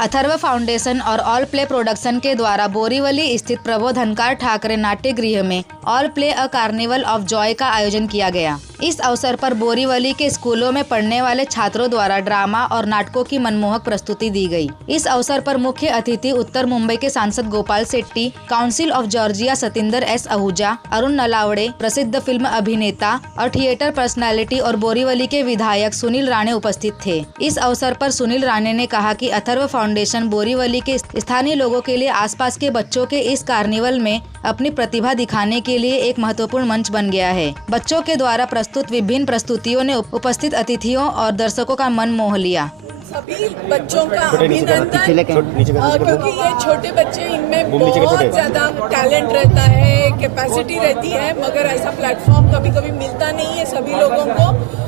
Atharva foundation और all play production के द्वारा बोरीवली स्थित प्रभो धनकार ठाकरे नाट्य गृह में all play a carnival of Joy का आयोजन किया गया। इस अवसर पर बोरीवली के स्कूलों में पढ़ने वाले छात्रों द्वारा ड्रामा और नाटकों की मनमोहक प्रस्तुति दी गई। इस अवसर पर मुख्य अतिथि उत्तर मुंबई के सांसद Gopal Shetty, council of Georgia Satinder S Ahuja, Arun Nalawade, प्रसिद्ध फिल्म अभिनेता और थिएटर पर्सनालिटी और बोरीवली के विधायक सुनील राणे उपस्थित थे। इस अवसर पर सुनील राणे ने कहा कि अथर्व फाउंडेशन बोरीवली के स्थानीय लोगों के लिए आसपास के बच्चों के इस कार्निवल में अपनी प्रतिभा दिखाने के लिए एक महत्वपूर्ण मंच बन गया है। बच्चों के द्वारा प्रस्तुत विभिन्न प्रस्तुतियों ने उपस्थित अतिथियों और दर्शकों का मन मोह लिया। सभी बच्चों का अभिनंदन, क्योंकि ये छोटे बच्चे, इनमें बहुत ज्यादा टैलेंट रहता है, कैपेसिटी रहती है, मगर ऐसा प्लेटफॉर्म कभी कभी मिलता नहीं है सभी लोगों को।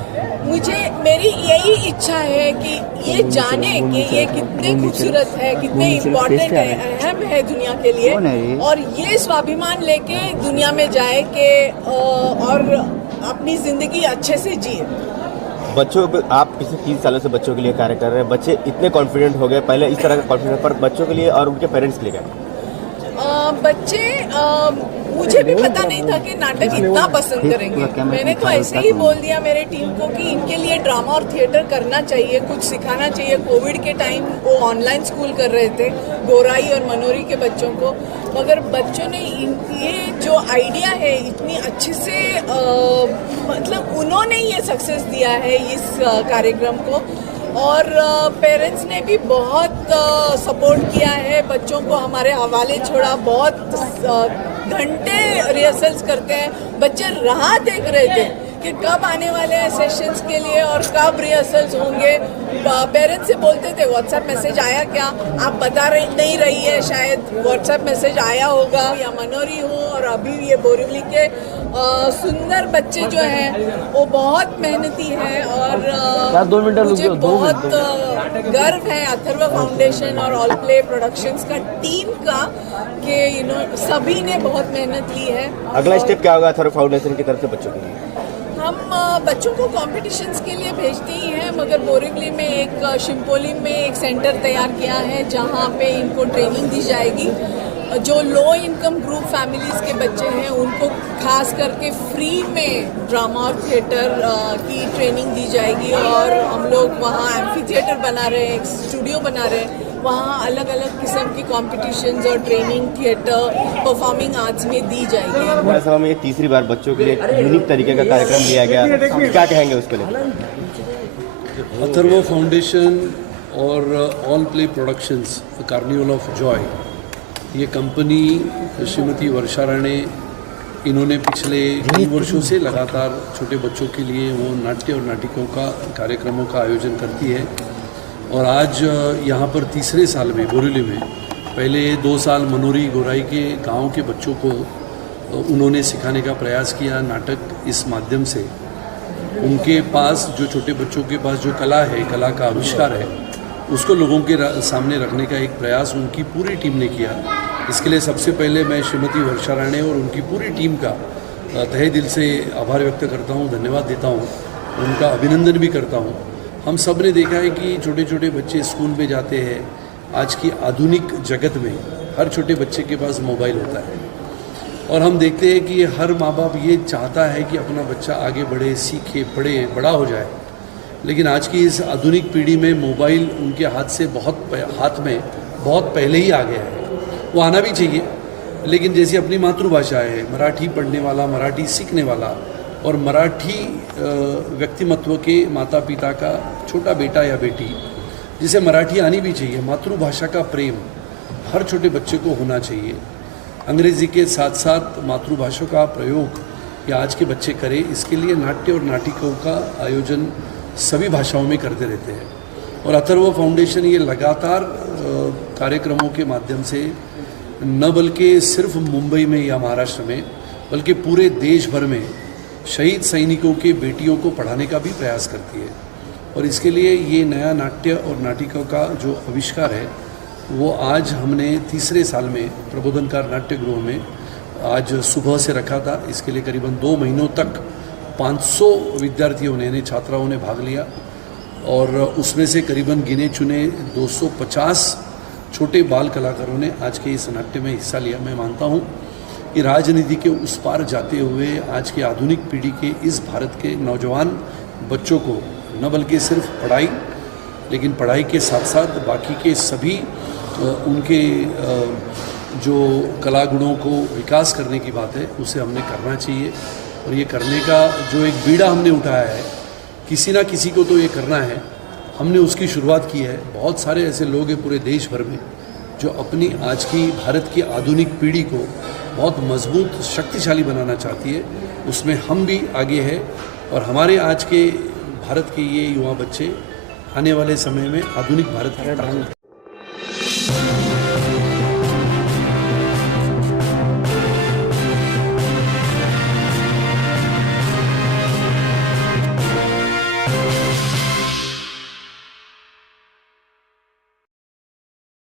मेरी यही इच्छा है कि ये जाने कि ये कितने खूबसूरत है, कितने इम्पोर्टेंट है, अहम है दुनिया के लिए, और ये स्वाभिमान लेके दुनिया में जाए कि और अपनी जिंदगी अच्छे से जिए। बच्चों आप पिछले 3 सालों से बच्चों के लिए कार्य कर रहे हैं, बच्चे इतने कॉन्फिडेंट हो गए, पहले इस तरह का कॉन्फिडेंस पर बच्चों के लिए और उनके पेरेंट्स के लिए बच्चे मुझे भी पता नहीं था कि नाटक इतना पसंद करेंगे। मैंने तो ऐसे ही बोल दिया मेरे टीम को कि इनके लिए ड्रामा और थिएटर करना चाहिए, कुछ सिखाना चाहिए। कोविड के टाइम वो ऑनलाइन स्कूल कर रहे थे, गोराई और मनोरी के बच्चों को, मगर बच्चों ने ये जो आइडिया है इतनी अच्छे से मतलब उन्होंने ये सक्सेस दिया है इस कार्यक्रम को, और पेरेंट्स ने भी बहुत सपोर्ट किया है। बच्चों को हमारे हवाले छोड़ा, बहुत घंटे रिहर्सल्स करते हैं। बच्चे राह देख रहे थे कि कब आने वाले हैं सेशंस के लिए और कब रिहर्सल्स होंगे। पेरेंट्स से बोलते थे व्हाट्सएप मैसेज आया क्या, आप बता नहीं रही है, शायद व्हाट्सएप मैसेज आया होगा। या मनोरी हो और अभी ये बोरीवली के सुंदर बच्चे जो हैं वो बहुत मेहनती हैं, और मुझे बहुत गर्व है अथर्व फाउंडेशन और ऑल प्ले प्रोडक्शंस का टीम का कि सभी ने बहुत मेहनत ली है। अगला स्टेप क्या होगा अथर्व फाउंडेशन की तरफ से बच्चों के लिए? हम बच्चों को कॉम्पिटिशन्स के लिए भेजते ही हैं, मगर बोरीवली में एक शिम्पोली में एक सेंटर तैयार किया है जहां पे इनको ट्रेनिंग दी जाएगी। जो लो इनकम ग्रुप फैमिलीज़ के बच्चे हैं उनको खास करके फ्री में ड्रामा और थिएटर की ट्रेनिंग दी जाएगी, और हम लोग वहाँ एम्फी थिएटर बना रहे हैं, एक स्टूडियो बना रहे हैं, वहाँ अलग अलग किस्म की कॉम्पिटिशन्स और ट्रेनिंग थिएटर, परफॉर्मिंग आर्ट्स में दी जाएगी। ऐसा में ये तीसरी बार बच्चों के लिए यूनिक तरीके का कार्यक्रम लिया गया, क्या कहेंगे उसके लिए? अथर्व फाउंडेशन और all play productions carnival of Joy, ये कंपनी श्रीमती वर्षा राणे, इन्होंने पिछले 3 वर्षों से लगातार छोटे बच्चों के लिए वो नाट्य और नाटिकों का कार्यक्रमों का आयोजन करती है, और आज यहाँ पर तीसरे साल में बोरीवली में, पहले 2 साल मनोरी गोराई के गांव के बच्चों को उन्होंने सिखाने का प्रयास किया नाटक इस माध्यम से। उनके पास जो छोटे बच्चों के पास जो कला है, कला का आविष्कार है, उसको लोगों के सामने रखने का एक प्रयास उनकी पूरी टीम ने किया। इसके लिए सबसे पहले मैं श्रीमती वर्षा राणे और उनकी पूरी टीम का तहे दिल से आभार व्यक्त करता हूँ, धन्यवाद देता हूँ, उनका अभिनंदन भी करता हूँ। हम सब ने देखा है कि छोटे छोटे बच्चे स्कूल में जाते हैं। आज की आधुनिक जगत में हर छोटे बच्चे के पास मोबाइल होता है, और हम देखते हैं कि हर माँ बाप ये चाहता है कि अपना बच्चा आगे बढ़े, सीखे, पढ़े, बड़ा हो जाए। लेकिन आज की इस आधुनिक पीढ़ी में मोबाइल उनके हाथ में बहुत पहले ही आ गया है। वो आना भी चाहिए, लेकिन जैसी अपनी मातृभाषा है, मराठी पढ़ने वाला, मराठी सीखने वाला, और मराठी व्यक्तिमत्व के माता पिता का छोटा बेटा या बेटी, जिसे मराठी आनी भी चाहिए। मातृभाषा का प्रेम हर छोटे बच्चे को होना चाहिए। अंग्रेज़ी के साथ साथ मातृभाषा का प्रयोग या आज के बच्चे करें, इसके लिए नाट्य और नाटिकों का आयोजन सभी भाषाओं में करते रहते हैं। और अथर्व फाउंडेशन ये लगातार कार्यक्रमों के माध्यम से न बल्कि सिर्फ मुंबई में या महाराष्ट्र में, बल्कि पूरे देश भर में शहीद सैनिकों के बेटियों को पढ़ाने का भी प्रयास करती है। और इसके लिए ये नया नाट्य और नाटिकों का जो आविष्कार है, वो आज हमने तीसरे साल में प्रबोधनकार नाट्य गृह में आज सुबह से रखा था। इसके लिए करीबन 2 महीनों तक 500 विद्यार्थियों ने, छात्राओं ने भाग लिया, और उसमें से करीबन गिने चुने 250 छोटे बाल कलाकारों ने आज के इस नाट्य में हिस्सा लिया। मैं मानता हूँ कि राजनीति के उस पार जाते हुए आज के आधुनिक पीढ़ी के इस भारत के नौजवान बच्चों को न बल्कि सिर्फ पढ़ाई, लेकिन पढ़ाई के साथ साथ बाकी के सभी उनके जो कला गुणों को विकास करने की बात है उसे हमने करना चाहिए। और ये करने का जो एक बीड़ा हमने उठाया है, किसी ना किसी को तो ये करना है, हमने उसकी शुरुआत की है। बहुत सारे ऐसे लोग हैं पूरे देश भर में जो अपनी आज की भारत की आधुनिक पीढ़ी को बहुत मजबूत शक्तिशाली बनाना चाहती है, उसमें हम भी आगे हैं। और हमारे आज के भारत के ये युवा बच्चे आने वाले समय में आधुनिक भारत की